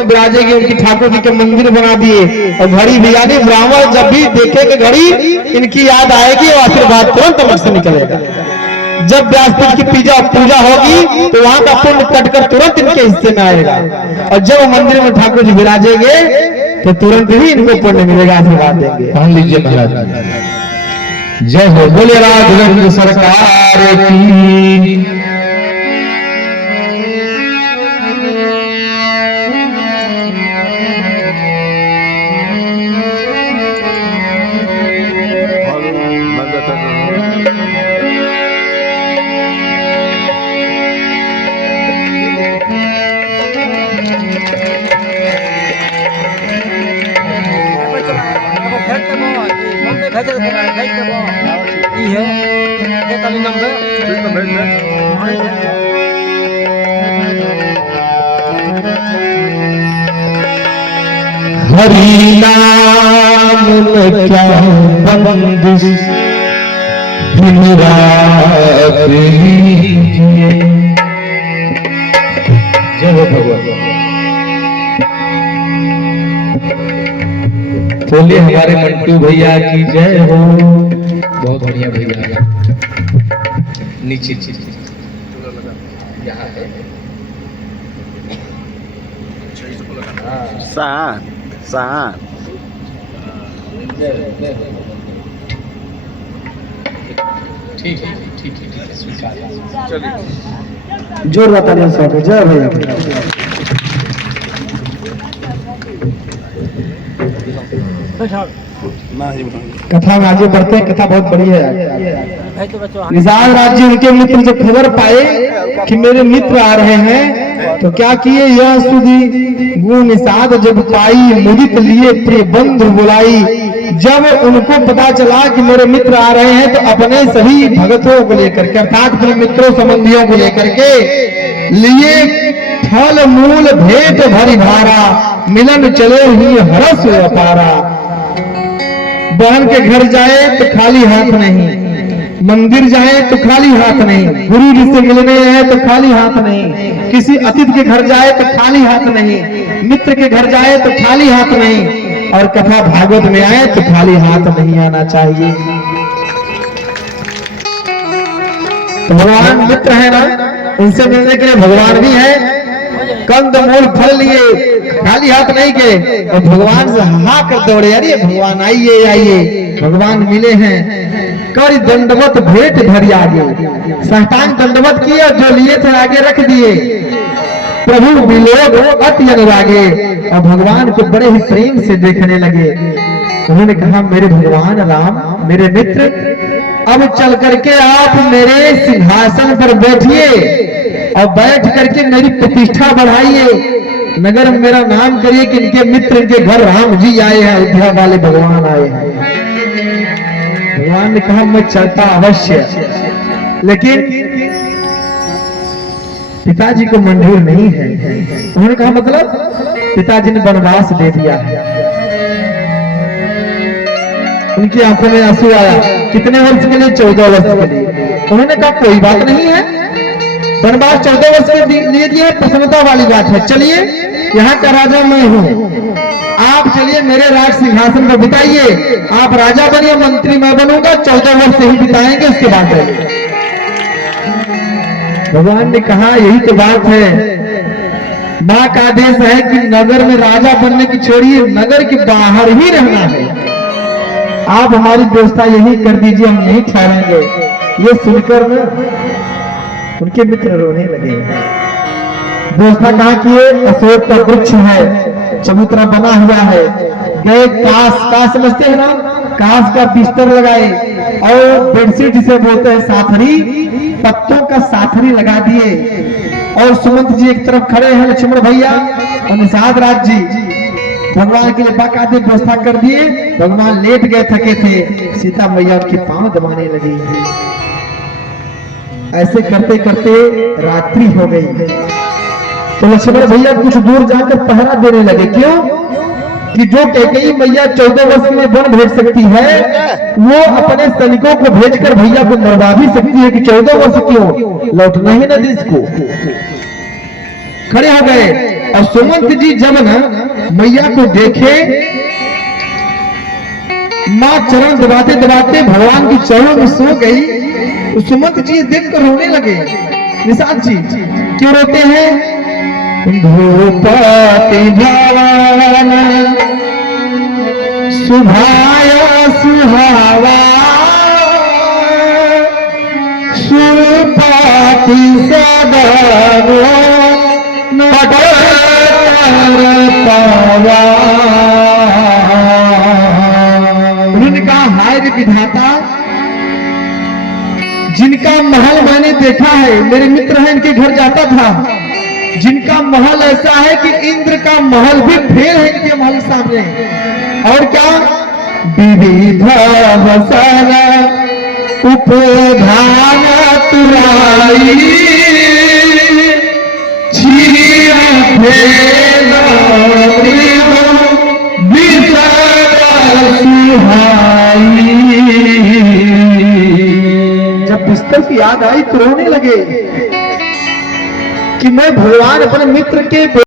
में विराजेगी, उनकी ठाकुर जी के मंदिर बना दिए। और घड़ी भी यानी ब्राह्मण जब भी देखेंगे घड़ी, इनकी याद आएगी और आशीर्वाद तुरंत अलग से निकलेगा। जब व्यासपीठ की पूजा होगी तो वहां का पुण्य कटकर तुरंत इनके हिस्से में आएगा। और जब मंदिर में ठाकुर जी विराजेंगे तो तुरंत ही इनको पुण्य मिलेगा, आशीर्वाद देंगे। मान लीजिए महाराज। जय हो, बोले राघवेंद्र सरकार की। हरि नाम में क्या बंदिश दिन रात लीजिए। जय हो भगवान। बोले हमारे मंटू भैया की जय हो। बहुत बढ़िया भैया। नीचे यहाँ है ठीक है। जोर बताइए सब। जय भैया। कथा में आगे बढ़ते हैं। कथा बहुत बड़ी है। निषाद राज्य उनके मित्र जब खबर पाए कि मेरे मित्र आ रहे हैं तो क्या किए, यह सुधी गुण निषाद जब पाई, मुदित लिए प्रिय बंधु बुलाई। जब उनको पता चला कि मेरे मित्र आ रहे हैं तो अपने सभी भगतों को लेकर के, अर्थात अपने मित्रों संबंधियों को लेकर के लिए फल मूल भेंट भरी भारा, मिलन चले ही हरस अपारा। बहन के घर जाए तो खाली हाथ नहीं, मंदिर जाए तो खाली हाथ नहीं, गुरु जी से मिलने आए तो खाली हाथ नहीं, किसी अतिथि के घर जाए तो खाली हाथ नहीं, मित्र के घर जाए तो खाली हाथ नहीं, और कथा भागवत में आए तो खाली हाथ नहीं आना चाहिए। तो भगवान मित्र है ना, उनसे मिलने के लिए भगवान भी है। कंद मूल फल लिए खाली हाथ नहीं गए और भगवान से हा कर दौड़े, अरे भगवान आइए आइए। भगवान मिले हैं, कर दंडवत भेंट धरी आगे, साष्टांग दंडवत किया, जो लिए थे आगे रख दिए। प्रभु विलोक अति अनुरागे, और भगवान को बड़े ही प्रेम से देखने लगे। उन्होंने कहा, मेरे भगवान राम, मेरे मित्र, अब चल करके आप मेरे सिंहासन पर बैठिए और बैठ करके मेरी प्रतिष्ठा बढ़ाइए, नगर में मेरा नाम करिए कि इनके मित्र, इनके घर राम जी आए हैं, अयोध्या वाले भगवान आए हैं। भगवान ने कहा, मैं चलता अवश्य, लेकिन पिताजी को मंजूर नहीं है। उन्होंने कहा, मतलब? पिताजी ने वनवास दे दिया है। उनकी आंखों में आंसू आया। कितने वर्ष के लिए? 14 वर्ष के लिए। उन्होंने कहा, कोई बात नहीं है, वनवास 14 वर्ष के लिए दिए, प्रसन्नता वाली बात है। चलिए, यहाँ का राजा मैं हूँ, आप चलिए मेरे राज सिंहासन पर बिताइए। आप राजा बनिए, मंत्री मैं बनूंगा, 14 वर्ष से ही बिताएंगे, उसके बाद भगवान ने कहा, यही तो बात है। माँ का आदेश है कि नगर में राजा बनने की छोड़िए, नगर के बाहर ही रहना है। आप हमारी व्यवस्था यही कर दीजिए, हम यही ठहरेंगे। ये सुनकर ना उनके मित्र रोने लगे। व्यवस्था कहाँ की है? अशोक का वृक्ष है, चबूतरा बना हुआ है। गए कास समझते हैं ना, कास का बिस्तर लगाए और बेडशीट जिसे बोलते हैं साथरी, पत्तों का साथरी लगा दिए। और सुमंत जी एक तरफ खड़े हैं, लक्ष्मण भैया और निषाद राज जी भगवान के लिए बाकायदे व्यवस्था कर दिए। भगवान लेट गए, थके थे। सीता मैया उनके पांव दबाने लगी। ऐसे करते करते रात्रि हो गई तो लक्ष्मण भैया कुछ दूर जाकर पहरा देने लगे। क्यों? कि जो कैकेयी मैया 14 वर्ष में वन भेज सकती है, वो अपने सैनिकों को भेजकर भैया को मरवा भी सकती है कि 14 वर्ष क्यों, लौटना ही न देश को। खड़े हो गए और सुमंत जी जब ना मैया को देखे, माँ चरण दबाते दबाते भगवान के चरणों में सो गई, तो सुमंत जी देखकर रोने लगे। निषाद जी क्यों रोते हैं? भूपति भवन सुभाया सुहावा, सुपाति सदगो उन्होंने कहा, हाय रे विधाता, जिनका महल मैंने देखा है, मेरे मित्र हैं, इनके घर जाता था, जिनका महल ऐसा है कि इंद्र का महल भी फेल है इनके महल सामने। और क्या? विविध वसन उपधान तुराई, जब बिस्तर की याद आई तो रोने लगे कि मैं भगवान अपने मित्र के